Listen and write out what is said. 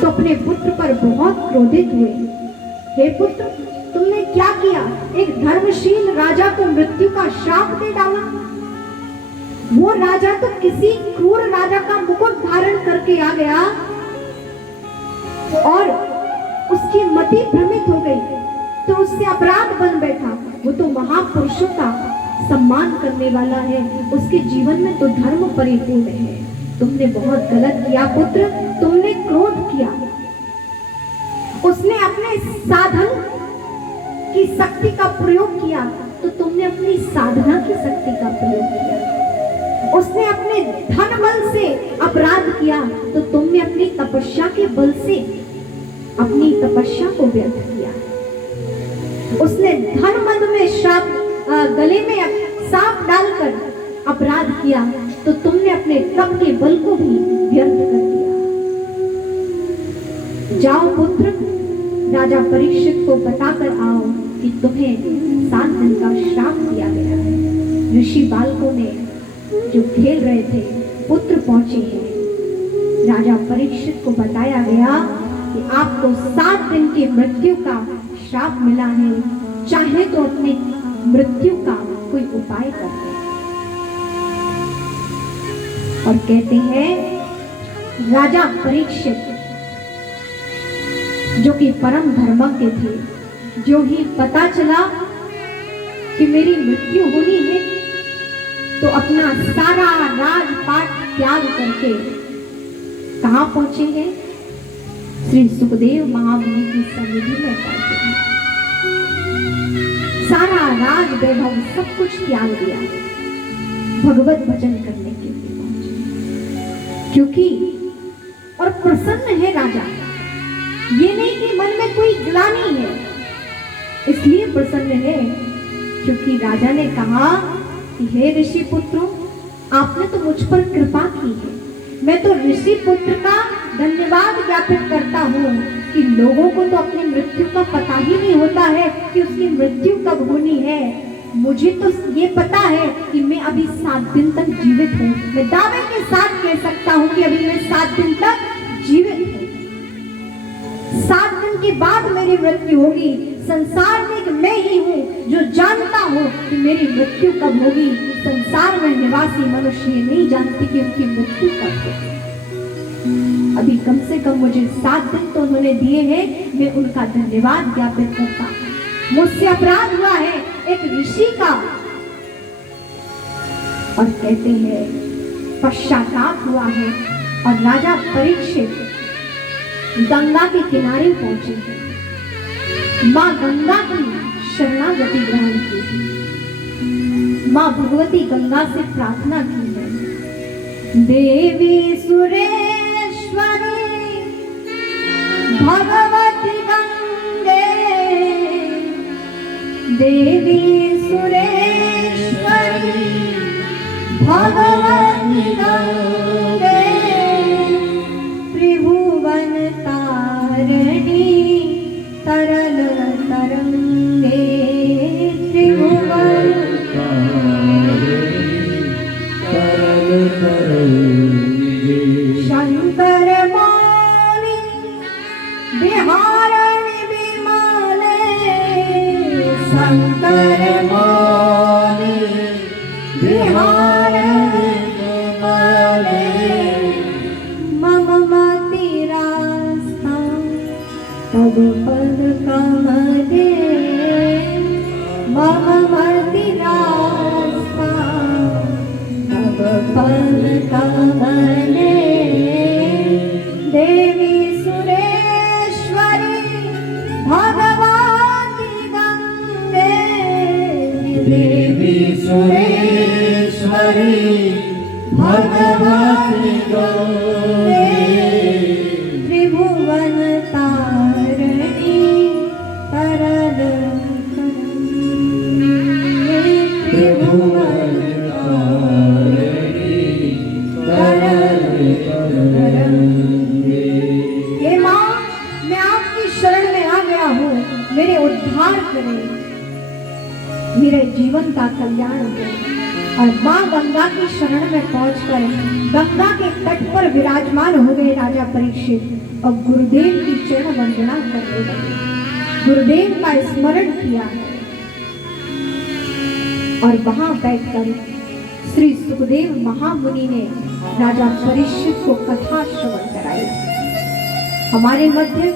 तो अपने पुत्र पर बहुत क्रोधित हुए। हे पुत्र, तुमने क्या किया? एक धर्मशील राजा को मृत्यु का श्राप दे डाला। वो राजा तो किसी क्रूर राजा का मुकुट धारण करके आ गया और उसकी मति भ्रमित हो गई, तो उससे अपराध बन बैठा। वो तो महापुरुषों का सम्मान करने वाला है, उसके जीवन में तो धर्म परिपूर्ण है। तुमने बहुत गलत किया पुत्र, तुमने क्रोध किया। उसने अपने साधन की शक्ति का प्रयोग किया, तो तुमने अपनी साधना की शक्ति का प्रयोग किया। उसने अपने धन बल से अपराध किया, तो तुमने अपनी तपस्या के बल से अपनी तपस्या को व्यर्थ किया। उसने धन मद में श्राप, गले में सांप डालकर अपराध किया, तो तुमने अपने तप के बल को भी व्यर्थ कर दिया। जाओ पुत्र, राजा परीक्षित को बताकर आओ कि तुम्हें 7 दिन का श्राप दिया गया है। ऋषि बालकों ने जो खेल रहे थे, पुत्र पहुंचे हैं। राजा परीक्षित को बताया गया कि आपको 7 दिन की मृत्यु का श्राप मिला है, चाहे तो अपने मृत्यु का कोई उपाय कर दे। और कहते हैं राजा परीक्षित, जो कि परम धर्मज्ञ थे, जो ही पता चला कि मेरी मृत्यु होनी है, तो अपना सारा राजपाट त्याग करके कहां पहुंचे हैं? श्री सुखदेव महामुनि की सन्निधि में पहुंचे हैं। सारा राज वैभव सब कुछ त्याग दिया, भगवत भजन करने के लिए पहुंचे। क्योंकि और प्रसन्न है राजा, ये नहीं कि मन में कोई ग्लानि है, इसलिए प्रसन्न है क्योंकि राजा ने कहा कि हे ऋषि पुत्रों, आपने तो मुझ पर कृपा की है। मैं तो ऋषि पुत्र का धन्यवाद ज्ञापित करता हूँ कि लोगों को तो अपनी मृत्यु का पता ही नहीं होता है कि उसकी मृत्यु कब होनी है। मुझे तो ये पता है कि मैं अभी 7 दिन तक जीवित हूँ। मैं दावे के साथ कह सकता हूँ कि अभी मैं 7 दिन तक जीवित हूँ। 7 दिन के बाद मेरी मृत्यु होगी। संसार में एक मैं ही हूँ जो जानता हूँ कि मेरी मृत्यु कब होगी। संसार में निवासी मनुष्य नहीं जानते कि उनकी मृत्यु कब होगी। अभी कम से कम मुझे 7 दिन तो उन्होंने दिए हैं, मैं उनका धन्यवाद ज्ञापित करता हूँ। मुझसे अपराध हुआ है एक ऋषि का, और कहते हैं पश्चाताप हुआ है। और राजा परीक्षित गंगा के किनारे पहुंचे हैं, माँ गंगा की शरणागति ग्रहण की है। माँ भगवती गंगा से प्रार्थना की है, देवी सुरेश्वरी भगवती गंगे, देवी सुरेश्वरी भगवती गंगे, त्रिभुवन तारिणी तरल तरंगे, त्रिभुवन तरल तरंगे, शंकर मौनि विहारणी विमले, शंकर मौनि विहारणी विमले, मम मतिरास्ता तब पद कमले, मम मतिरास्ता तब पद कमले, देवी सुरेश्वरी भगवती गंगे, देवी सुरेश्वरी भगवती गंगे, त्रिभुवन तारिणी तरल तरंगे, त्रिभुवन तारिणी तरल तरंगे। हे माँ, मैं आपकी शरण में आ गया हूँ, मेरे उद्धार करें, मेरे जीवन का कल्याण करें। और माँ गंगा की शरण में पहुंचकर गंगा के तट पर विराजमान हो गए राजा परीक्षित और गुरुदेव की चरण वंदना करने लगे, गुरुदेव का स्मरण किया और वहां बैठकर श्री सुखदेव महामुनि ने राजा परीक्षित को कथा श्रवण कराई। हमारे मध्य